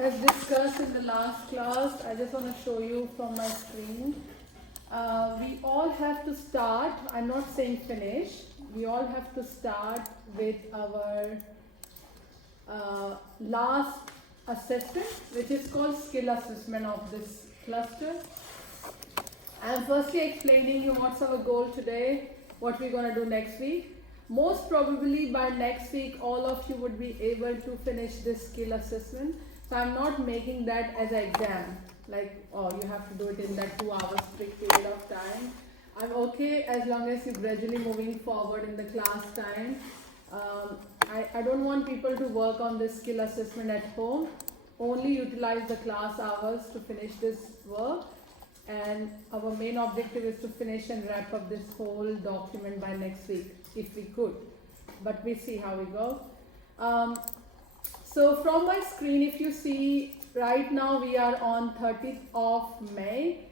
As discussed in the last class, I just want to show you from my screen. We all have to start, I'm not saying finish, we all have to start with our last assessment, which is called skill assessment of this cluster. I am firstly explaining you what's our goal today, what we're going to do next week. Most probably by next week, all of you would be able to finish this skill assessment. So I'm not making that as an exam, like, oh, you have to do it in that 2 hours strict period of time. I'm okay as long as you're gradually moving forward in the class time. I don't want people to work on this skill assessment at home. Only utilize the class hours to finish this work. And our main objective is to finish and wrap up this whole document by next week, if we could. But we see how we go. So from my screen, if you see, right now we are on 30th of May.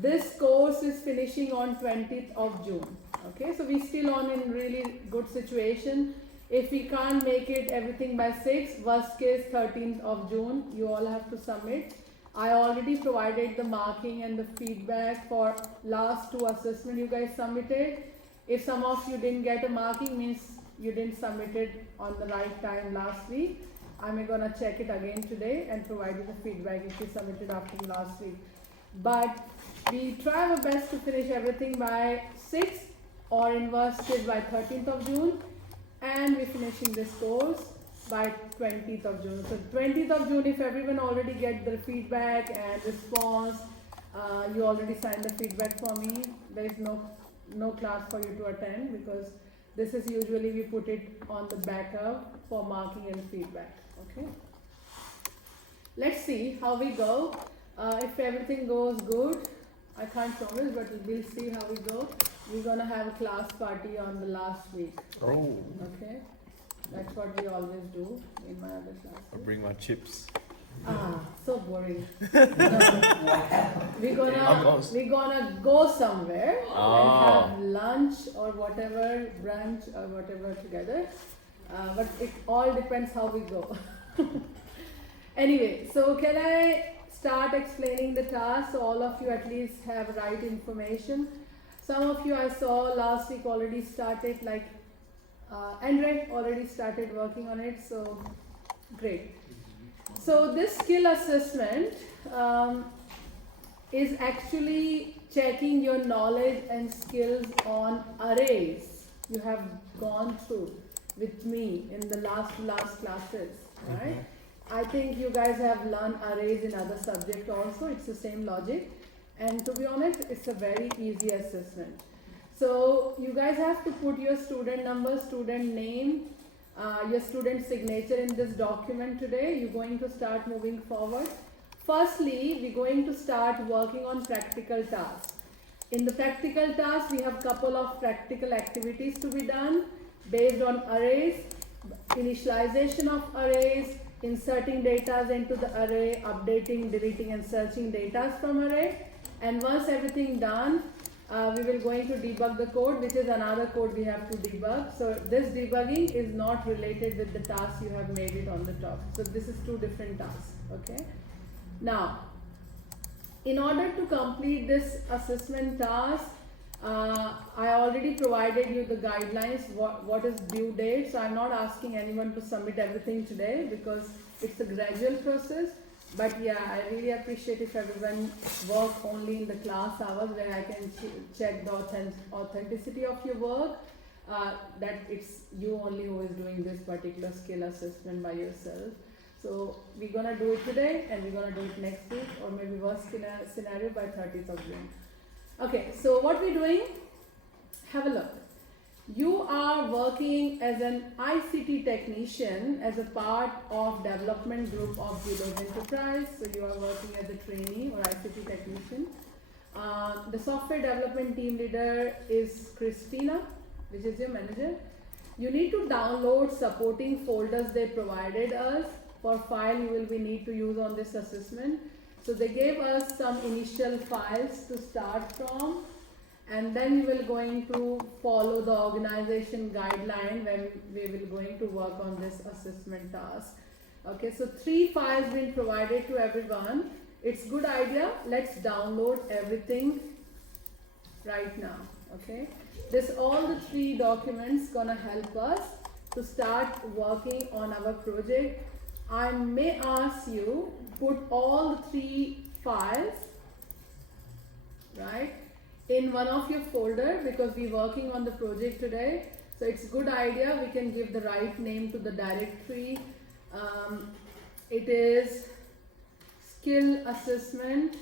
This course is finishing on 20th of June. Okay, so we're still on in really good situation. If we can't make it everything by 6, worst case 13th of June, you all have to submit. I already provided the marking and the feedback for last 2 assessments you guys submitted. If some of you didn't get a marking, means you didn't submit it on the right time last week. I'm gonna check it again today and provide you the feedback if you submitted after last week. But we try our best to finish everything by 6th or in worst case by 13th of June. And we're finishing this course by 20th of June. So 20th of June, if everyone already get the feedback and response, you already signed the feedback for me, there is no class for you to attend, because this is usually we put it on the backup for marking and feedback. Okay. Let's see how we go. If everything goes good, I can't promise, but we'll see how we go. We're gonna have a class party on the last week. Oh. Okay. That's what we always do in my other classes. I'll bring my chips. So boring. No. We're gonna go somewhere and have lunch or whatever, brunch or whatever together. But it all depends how we go. Anyway, so can I start explaining the task so all of you at least have right information? Some of you I saw last week already started, like Andre already started working on it, so great. So this skill assessment is actually checking your knowledge and skills on arrays you have gone through with me in the last classes, right? I think you guys have learned arrays in other subjects also. It's the same logic, and to be honest, it's a very easy assessment. So you guys have to put your student number, student name, your student signature in this document today. You're going to start moving forward. Firstly, we're going to start working on practical tasks. In the practical tasks, we have a couple of practical activities to be done based on arrays, initialization of arrays, inserting data into the array, updating, deleting and searching data from array. And once everything done, we will going to debug the code, which is another code we have to debug. So this debugging is not related with the task you have made it on the top. So this is 2 different tasks, okay? Now, in order to complete this assessment task, I already provided you the guidelines, what is due date. So I'm not asking anyone to submit everything today because it's a gradual process. But yeah, I really appreciate if everyone work only in the class hours where I can check the authenticity of your work, that it's you only who is doing this particular skill assessment by yourself. So we're gonna do it today and we're gonna do it next week, or maybe worst scenario by 30th of June. Okay, so what we're doing, have a look. You are working as an ICT technician as a part of development group of Judo's Enterprise. So you are working as a trainee or ICT technician. The software development team leader is Christina, which is your manager. You need to download supporting folders they provided us for file you will be need to use on this assessment. So they gave us some initial files to start from, and then we will going to follow the organization guideline when we will going to work on this assessment task. Okay, so 3 files been provided to everyone. It's good idea. Let's download everything right now. Okay, this all the 3 documents gonna help us to start working on our project. I may ask you put all the 3 files, right, in one of your folder because we're working on the project today. So it's a good idea we can give the right name to the directory. It is skill assessment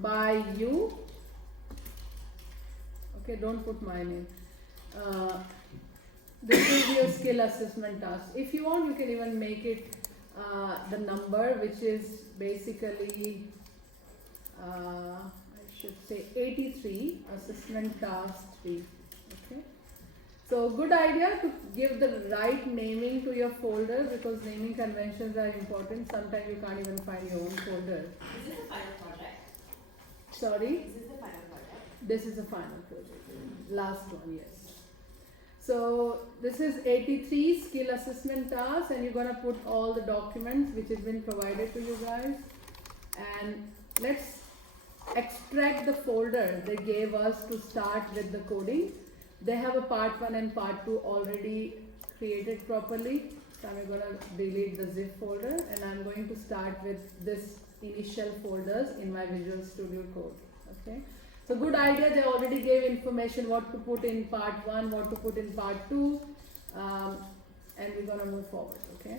by you. Okay, don't put my name. This is your skill assessment task. If you want, you can even make it the number, which is basically I should say 83, assessment task 3. Okay, so good idea to give the right naming to your folder because naming conventions are important. Sometimes you can't even find your own folder. Is this the final project? Sorry? Is this the final project? This is the final project. Last one, yes. So this is 83 skill assessment tasks, and you're gonna put all the documents which has been provided to you guys. And let's extract the folder they gave us to start with the coding. They have a part 1 and part 2 already created properly. So I'm gonna delete the zip folder and I'm going to start with this initial folders in my Visual Studio Code. Okay. So good idea, they already gave information what to put in part 1, what to put in part 2, and we're gonna move forward. Okay.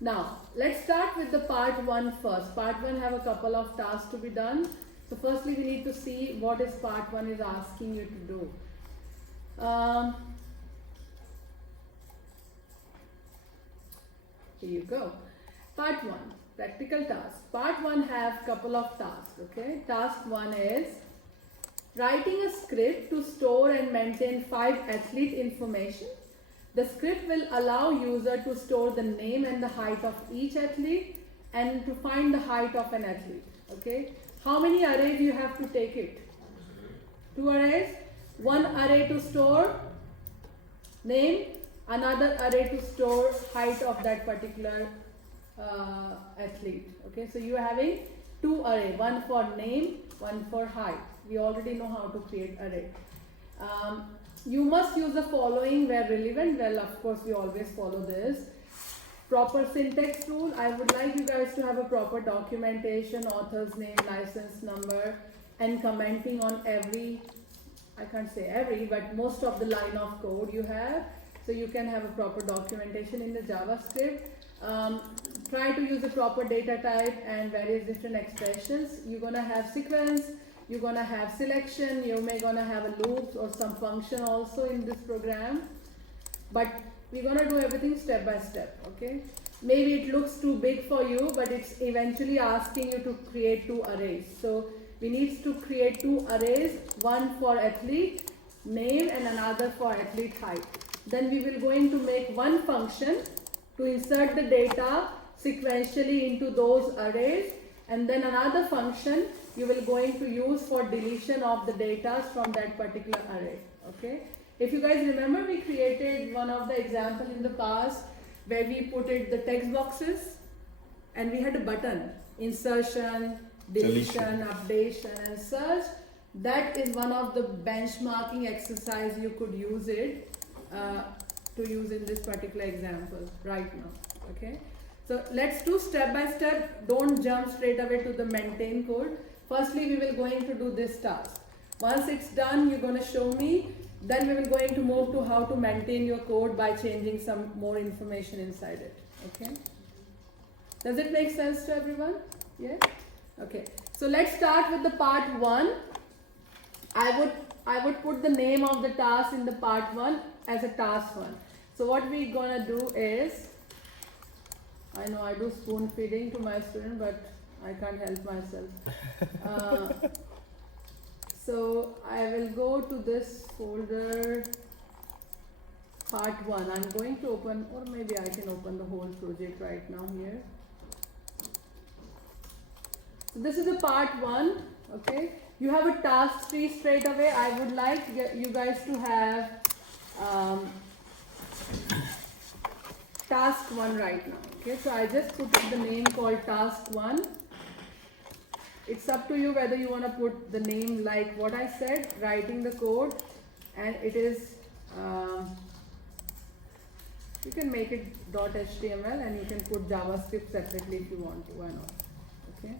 Now let's start with the part 1 first. Part 1 have a couple of tasks to be done. So firstly we need to see what is part 1 is asking you to do. Here you go. Part 1, practical task. Part 1 have couple of tasks. Okay. Task 1 is writing a script to store and maintain 5 athlete information. The script will allow user to store the name and the height of each athlete and to find the height of an athlete. Okay. How many arrays you have to take it? 2 arrays. One array to store name, another array to store height of that particular athlete. Okay. So you are having 2 array, one for name, one for height. We already know how to create array. You must use the following where relevant. Well, of course, we always follow this. Proper syntax rule. I would like you guys to have a proper documentation, author's name, license number, and commenting on every, I can't say every, but most of the line of code you have. So you can have a proper documentation in the JavaScript. Try to use the proper data type and various different expressions. You're gonna have sequence. You're gonna have selection, you may gonna have a loop or some function also in this program, but we're gonna do everything step by step. Okay, maybe it looks too big for you, but it's eventually asking you to create 2 arrays. So we need to create 2 arrays, one for athlete name and another for athlete height. Then we will going to make one function to insert the data sequentially into those arrays, and then another function you will going to use for deletion of the data from that particular array. Okay. If you guys remember, we created one of the example in the past where we put it the text boxes and we had a button, insertion, deletion, updation and search. That is one of the benchmarking exercise you could use it to use in this particular example right now. Okay. So let's do step by step. Don't jump straight away to the maintain code. Firstly, we will going to do this task. Once it's done, you're going to show me. Then we will going to move to how to maintain your code by changing some more information inside it. Okay. Does it make sense to everyone? Yeah. Okay. So let's start with the part 1. I would put the name of the task in the part 1 as a task 1. So what we're gonna do is, I know I do spoon feeding to my student, but I can't help myself. So I will go to this folder, part 1. I'm going to open, or maybe I can open the whole project right now here. So this is the part 1. Okay. You have a task 3 straight away. I would like you guys to have task 1 right now. Okay, so I just put the name called task 1. It's up to you whether you want to put the name like what I said, writing the code, and it is, you can make it .html and you can put JavaScript separately if you want to, why not? Okay,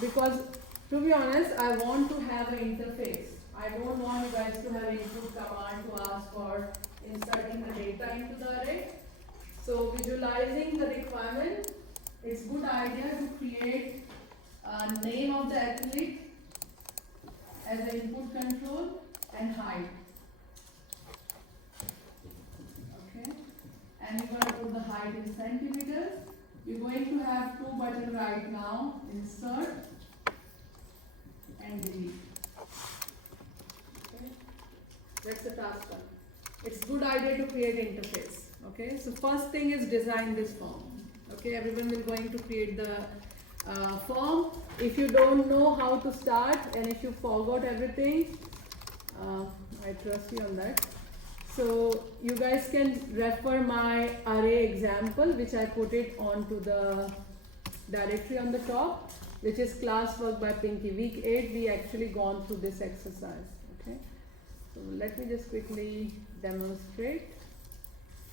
because to be honest, I want to have an interface. I don't want you guys to have input command to ask for inserting the data into the array. So visualizing the requirement, it's good idea to create a name of the athlete as an input control and height. Okay, and you're going to put the height in centimeters. You're going to have 2 buttons right now, insert and delete. Okay, that's the task 1. It's good idea to create interface. Okay, so first thing is design this form. Okay, everyone will going to create the form. If you don't know how to start and if you forgot everything, I trust you on that. So you guys can refer my array example, which I put it onto the directory on the top, which is classwork by Pinky. Week 8, we actually gone through this exercise. Okay, so let me just quickly demonstrate.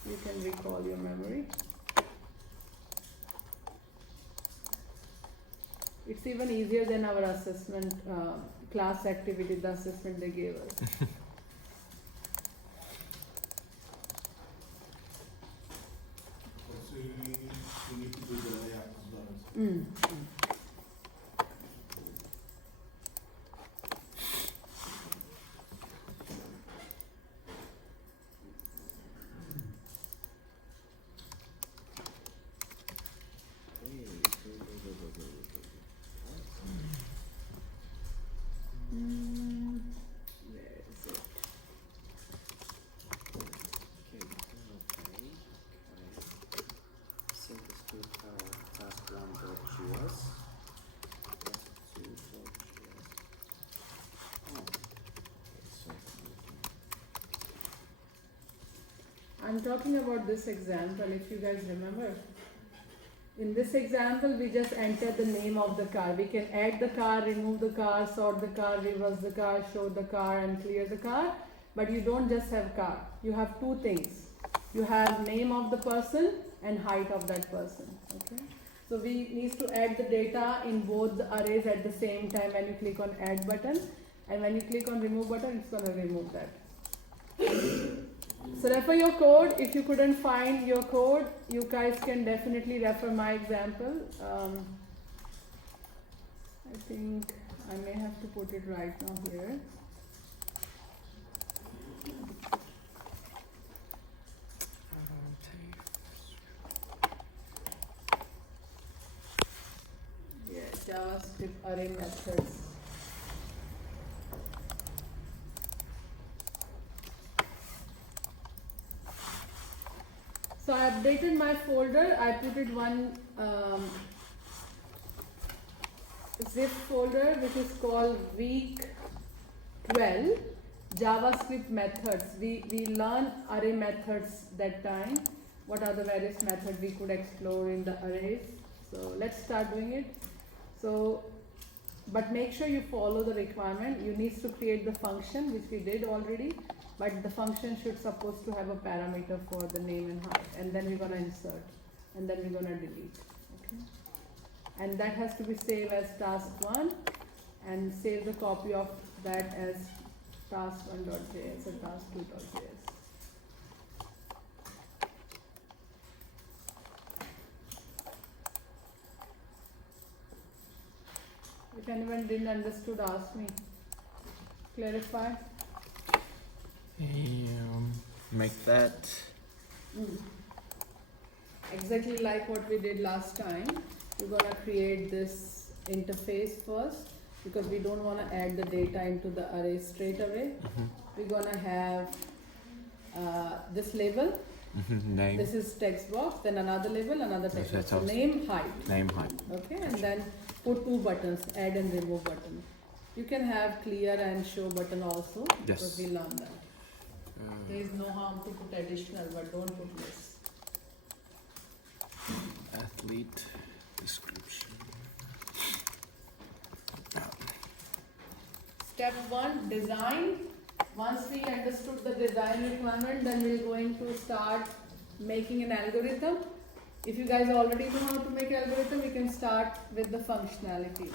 You can recall your memory. It's even easier than our assessment class activity, the assessment they gave us. So you need to do the layout as well. Where is it? I'm talking about this example, if you guys remember. In this example, we just enter the name of the car. We can add the car, remove the car, sort the car, reverse the car, show the car, and clear the car. But you don't just have car. You have 2 things. You have name of the person and height of that person. Okay. So we need to add the data in both the arrays at the same time when you click on add button. And when you click on remove button, it's going to remove that. So refer your code. If you couldn't find your code, you guys can definitely refer my example. I think I may have to put it right now here. Yeah, JavaScript array methods. So I updated my folder. I put it one zip folder which is called week 12 JavaScript methods. We learn array methods that time. What are the various methods we could explore in the arrays? So let's start doing it. So, but make sure you follow the requirement. You need to create the function, which we did already. But the function should supposed to have a parameter for the name and height, and then we're gonna insert, and then we're gonna delete. Okay, and that has to be saved as task 1, and save the copy of that as task1.js or task2.js. If anyone didn't understood, ask me. Clarify. Make that Exactly like what we did last time. We're gonna create this interface first because we don't want to add the data into the array straight away. We're gonna have this label. Name. This is text box, then another label, another text box. So text. name, height. Name, height. Okay, and then put 2 buttons, add and remove button. You can have clear and show button also because we learned that. There is no harm to put additional, but don't put less. Athlete description. Step 1, design. Once we understood the design requirement, then we're going to start making an algorithm. If you guys already know how to make algorithm, we can start with the functionality.